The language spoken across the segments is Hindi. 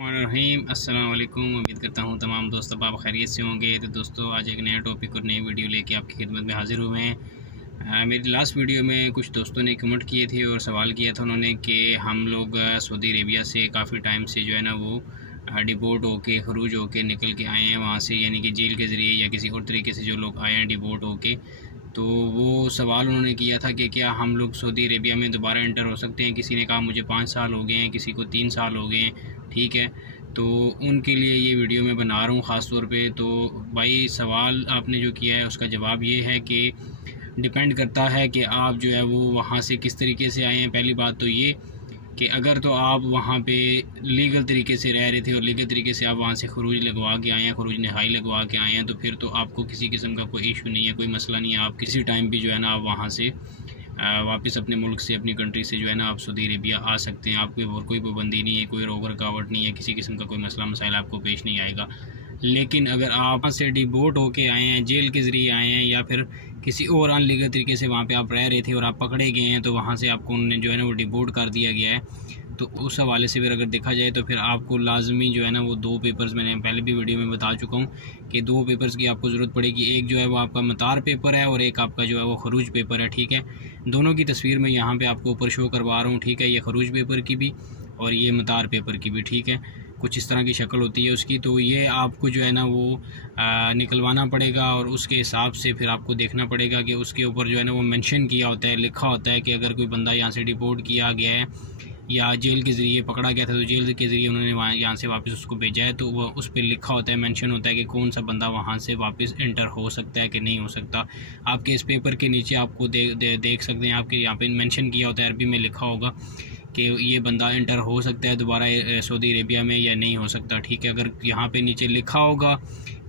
रहीम अस्सलाम वालेकुम। उम्मीद करता हूँ तमाम दोस्त आप खैरियत से होंगे। तो दोस्तों आज एक नया टॉपिक और नई वीडियो लेके आपकी खिदमत में हाज़िर हुए हैं। मेरी लास्ट वीडियो में कुछ दोस्तों ने कमेंट किए थे और सवाल किया था उन्होंने कि हम लोग सऊदी अरेबिया से काफ़ी टाइम से जो है ना वो डिपोर्ट होके खरूज होके निकल के आए हैं वहाँ से, यानी कि जेल के ज़रिए या किसी और तरीके से जो लोग आए हैं डिपोर्ट होके। तो वो सवाल उन्होंने किया था कि क्या हम लोग सऊदी अरेबिया में दोबारा एंटर हो सकते हैं। किसी ने कहा मुझे 5 साल हो गए हैं, किसी को 3 साल हो गए हैं, ठीक है। तो उनके लिए ये वीडियो मैं बना रहा हूँ ख़ास तौर पे। तो भाई सवाल आपने जो किया है उसका जवाब ये है कि डिपेंड करता है कि आप जो है वो वहाँ से किस तरीके से आए हैं। पहली बात तो ये कि अगर तो आप वहाँ पे लीगल तरीके से रह रहे थे और लीगल तरीके से आप वहाँ से खरूज लगवा के आए हैं, खरूज नहाई लगवा के आए हैं, तो फिर तो आपको किसी किस्म का कोई इशू नहीं है, कोई मसला नहीं है। आप किसी टाइम भी जो है ना आप वहाँ से वापस अपने मुल्क से अपनी कंट्री से जो है ना आप सऊदी अरेबिया आ सकते हैं। आपकी और कोई पाबंदी नहीं है, कोई रोक रुकावट नहीं है, किसी किस्म का कोई मसला मसाइल आपको पेश नहीं आएगा। लेकिन अगर आप से डिपोर्ट होके आए हैं, जेल के ज़रिए आए हैं, या फिर किसी और अनलीगल तरीके से वहाँ पे आप रह रहे थे और आप पकड़े गए हैं, तो वहाँ से आपको उन्होंने जो है ना वो डिपोर्ट कर दिया गया है, तो उस हवाले से फिर अगर देखा जाए तो फिर आपको लाजमी जो है ना वो 2 पेपर्स, मैंने पहले भी वीडियो में बता चुका हूँ कि 2 पेपर्स की आपको ज़रूरत पड़ेगी। एक जो है वो आपका मतार पेपर है और एक आपका जो है वो खरूज पेपर है, ठीक है। दोनों की तस्वीर मैं यहाँ पे आपको ऊपर शो करवा रहा हूँ, ठीक है। ये खरूज पेपर की भी और ये मतार पेपर की भी, ठीक है। कुछ इस तरह की शक्ल होती है उसकी। तो ये आपको जो है ना वो निकलवाना पड़ेगा और उसके हिसाब से फिर आपको देखना पड़ेगा कि उसके ऊपर जो है ना वो मेंशन किया होता है, लिखा होता है कि अगर कोई बंदा यहाँ से डिपोर्ट किया गया है या जेल के ज़रिए पकड़ा गया था तो जेल के ज़रिए उन्होंने वहाँ यहाँ से वापस उसको भेजा है, तो वो उस पर लिखा होता है, मेंशन होता है कि कौन सा बंदा वहाँ से वापस इंटर हो सकता है कि नहीं हो सकता। आपके इस पेपर के नीचे आपको देख सकते हैं, आपके यहाँ पे मेंशन किया होता है, अरबी में लिखा होगा कि ये बंदा इंटर हो सकता है दोबारा सऊदी अरेबिया में या नहीं हो सकता, ठीक है। अगर यहाँ पे नीचे लिखा होगा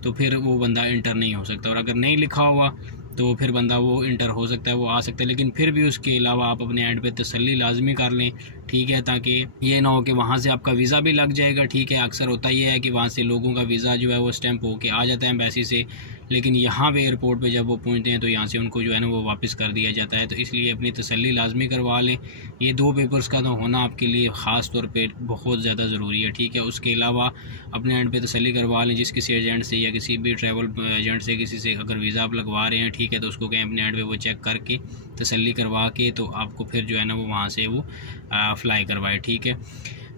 तो फिर वो बंदा इंटर नहीं हो सकता, और अगर नहीं लिखा हुआ तो फिर बंदा वो इंटर हो सकता है, वो आ सकता है। लेकिन फिर भी उसके अलावा आप अपने एंड पे तसल्ली लाजमी कर लें, ठीक है, ताकि ये ना हो कि वहाँ से आपका वीज़ा भी लग जाएगा, ठीक है। अक्सर होता ये है कि वहाँ से लोगों का वीज़ा जो है वो स्टैंप होके आ जाता है एम्बेसी से, लेकिन यहाँ पे एयरपोर्ट पे जब वो पहुँचते हैं तो यहाँ से उनको जो है ना वो वापस कर दिया जाता है। तो इसलिए अपनी तसल्ली लाजमी करवा लें। ये 2 पेपर्स का तो होना आपके लिए ख़ास तौर पे बहुत ज़्यादा ज़रूरी है, ठीक है। उसके अलावा अपने एंड पे तसल्ली करवा लें, जिस किसी एजेंट से या किसी भी ट्रैवल एजेंट से किसी से अगर वीज़ा आप लगवा रहे हैं, ठीक है, तो उसको कहें अपने एंड पे वो चेक करके तसल्ली करवा के तो आपको फिर जो है ना वो वहाँ से वो फ़्लाई करवाए, ठीक है।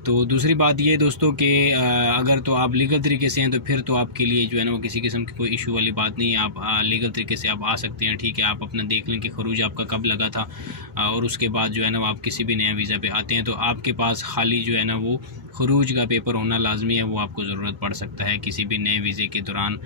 तो दूसरी बात ये दोस्तों कि अगर तो आप लीगल तरीके से हैं तो फिर तो आपके लिए जो है ना वो किसी किस्म की कोई इशू वाली बात नहीं है। आप लीगल तरीके से आप आ सकते हैं, ठीक है। आप अपना देख लें कि खरूज आपका कब लगा था, और उसके बाद जो है ना आप किसी भी नया वीज़ा पे आते हैं तो आपके पास खाली जो है ना वो खरूज का पेपर होना लाजमी है। वो आपको ज़रूरत पड़ सकता है किसी भी नए वीज़े के दौरान,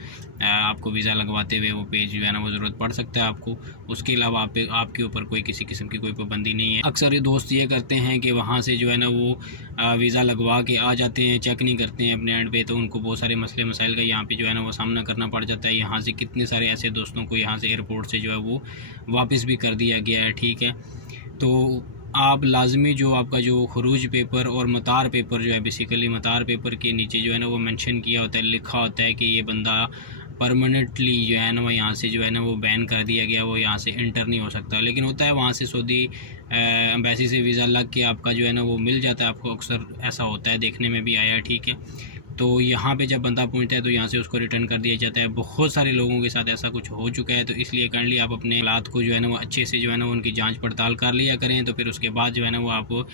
आपको वीज़ा लगवाते हुए वो पेज जो है ना वो ज़रूरत पड़ सकता है आपको। उसके अलावा आपके ऊपर कोई किसी किस्म की कोई पाबंदी नहीं है। अक्सर ये दोस्त ये करते हैं कि वहाँ से जो है ना वो वीज़ा लगवा के आ जाते हैं, चेक नहीं करते हैं अपने एंड पे, तो उनको बहुत सारे मसले मसाइल का यहाँ पे जो है ना वो सामना करना पड़ जाता है। यहाँ से कितने सारे ऐसे दोस्तों को यहाँ से एयरपोर्ट से जो है वो वापस भी कर दिया गया है, ठीक है। तो आप लाजमी जो आपका जो खरूज पेपर और मतार पेपर जो है, बेसिकली मतार पेपर के नीचे जो है ना वो मेंशन किया होता है, लिखा होता है कि ये बंदा परमानेंटली जो है ना वो यहाँ से जो है ना वो बैन कर दिया गया, वो यहाँ से इंटर नहीं हो सकता। लेकिन होता है वहाँ से सऊदी एम्बेसी से वीज़ा लग के आपका जो है ना वो मिल जाता है आपको, अक्सर ऐसा होता है, देखने में भी आया, ठीक है। तो यहाँ पे जब बंदा पहुँचता है तो यहाँ से उसको रिटर्न कर दिया जाता है। बहुत सारे लोगों के साथ ऐसा कुछ हो चुका है, तो इसलिए काइंडली आप अपने हालात को जो है ना वो अच्छे से जो है ना उनकी जांच पड़ताल कर लिया करें, तो फिर उसके बाद जो है ना वो आप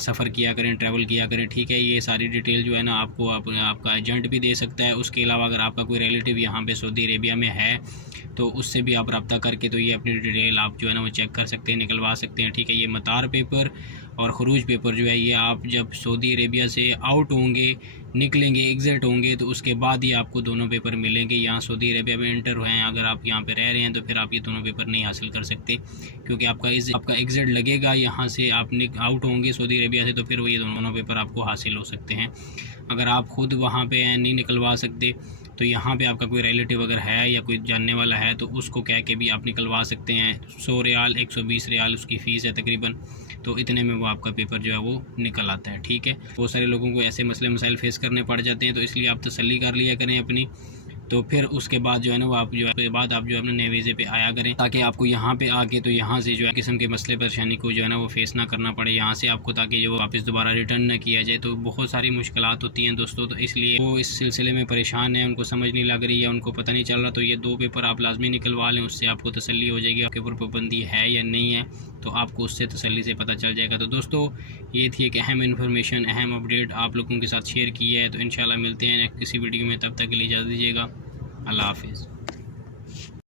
सफ़र किया करें, ट्रैवल किया करें, ठीक है। ये सारी डिटेल जो है ना आपको आपका एजेंट भी दे सकता है। उसके अलावा अगर आपका कोई रिलेटिव यहाँ पे सऊदी अरेबिया में है तो उससे भी आप रब्ता करके तो ये अपनी डिटेल आप जो है ना वो चेक कर सकते हैं, निकलवा सकते हैं, ठीक है। ये मतार पेपर और खरूज पेपर जो है ये आप जब सऊदी अरेबिया से आउट होंगे, निकलेंगे, एग्ज़िट होंगे, तो उसके बाद ही आपको दोनों पेपर मिलेंगे। यहाँ सऊदी अरेबिया में इंटर हुए हैं, अगर आप यहाँ पे रह रहे हैं तो फिर आप ये दोनों पेपर नहीं हासिल कर सकते, क्योंकि आपका एग्ज़िट लगेगा, यहाँ से आप आउट होंगे सऊदी अरेबिया से, तो फिर वो ये दोनों पेपर आपको हासिल हो सकते हैं। अगर आप ख़ुद वहाँ पे हैं, नहीं निकलवा सकते, तो यहाँ पे आपका कोई रिलेटिव अगर है या कोई जानने वाला है तो उसको कह के भी आप निकलवा सकते हैं। 100 रियाल 120 रियाल उसकी फ़ीस है तकरीबन, तो इतने में वो आपका पेपर जो है वो निकल आता है, ठीक है। बहुत सारे लोगों को ऐसे मसले मसाइल फेस करने पड़ जाते हैं, तो इसलिए आप तसल्ली कर लिया करें अपनी। तो फिर उसके बाद जो है ना वो आप जो है अपने नए वीज़े पे आया करें, ताकि आपको यहाँ पे आके तो यहाँ से जो है किस्म के मसले परेशानी को जो है ना वो फेस ना करना पड़े यहाँ से आपको, ताकि जो वापस दोबारा रिटर्न ना किया जाए। तो बहुत सारी मुश्किलात होती हैं दोस्तों, तो इसलिए वो इस सिलसिले में परेशान है, उनको समझ नहीं लग रही है, उनको पता नहीं चल रहा। तो ये 2 पेपर आप लाजमी निकलवा लें, उससे आपको तसल्ली हो जाएगी आपके ऊपर पाबंदी है या नहीं है, तो आपको उससे तसल्ली से पता चल जाएगा। तो दोस्तों ये थी एक अहम इन्फॉर्मेशन, अहम अपडेट आप लोगों के साथ शेयर की है। तो इंशाल्लाह मिलते हैं किसी वीडियो में, तब तक के लिए इजाज़त दीजिएगा। अल्लाह हाफिज़।